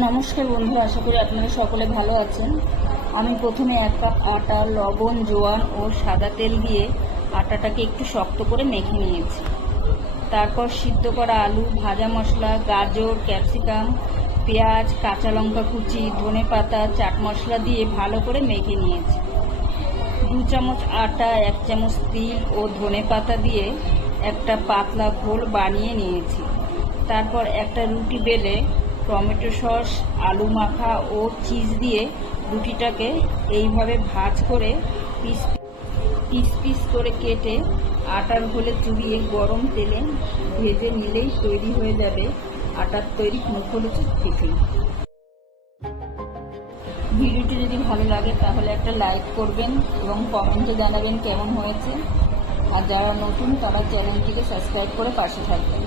নমস্কার বন্ধুরা, আশা করি আপনারা সকলে ভালো আছেন। আমি প্রথমে 1 কাপ আটা, লবণ, জোয়ান ও সাদা তেল দিয়ে আটাটাকে একটু শক্ত করে মেখে নিয়েছি। তারপর সিদ্ধ করা আলু, ভাজা মশলা, গাজর, ক্যাপসিকাম, পেঁয়াজ, কাঁচা লঙ্কা কুচি, ধনেপাতা, চাট মশলা দিয়ে ভালো করে মেখে নিয়েছি। 2 চামচ আটা, 1 চামচ তিল ও ধনেপাতা দিয়ে একটা পাতলা ঘোল বানিয়ে নিয়েছি। তারপর একটা রুটি বেলে টমেটো সস, আলু মাখা ও চিজ দিয়ে রুটিটাকে এইভাবে ভাঁজ করে পিস পিস করে কেটে আটার ঘোলে চুবিয়ে গরম তেলে ভেজে নিলেই তৈরি হয়ে যাবে আটার তৈরি মুখরোচক টিফিন। ভিডিওটি যদি ভালো লাগে তাহলে একটা লাইক করবেন এবং কমেন্টে জানাবেন কেমন হয়েছে। আর যারা নতুন তারা চ্যানেলটিকে সাবস্ক্রাইব করে পাশে থাকবেন।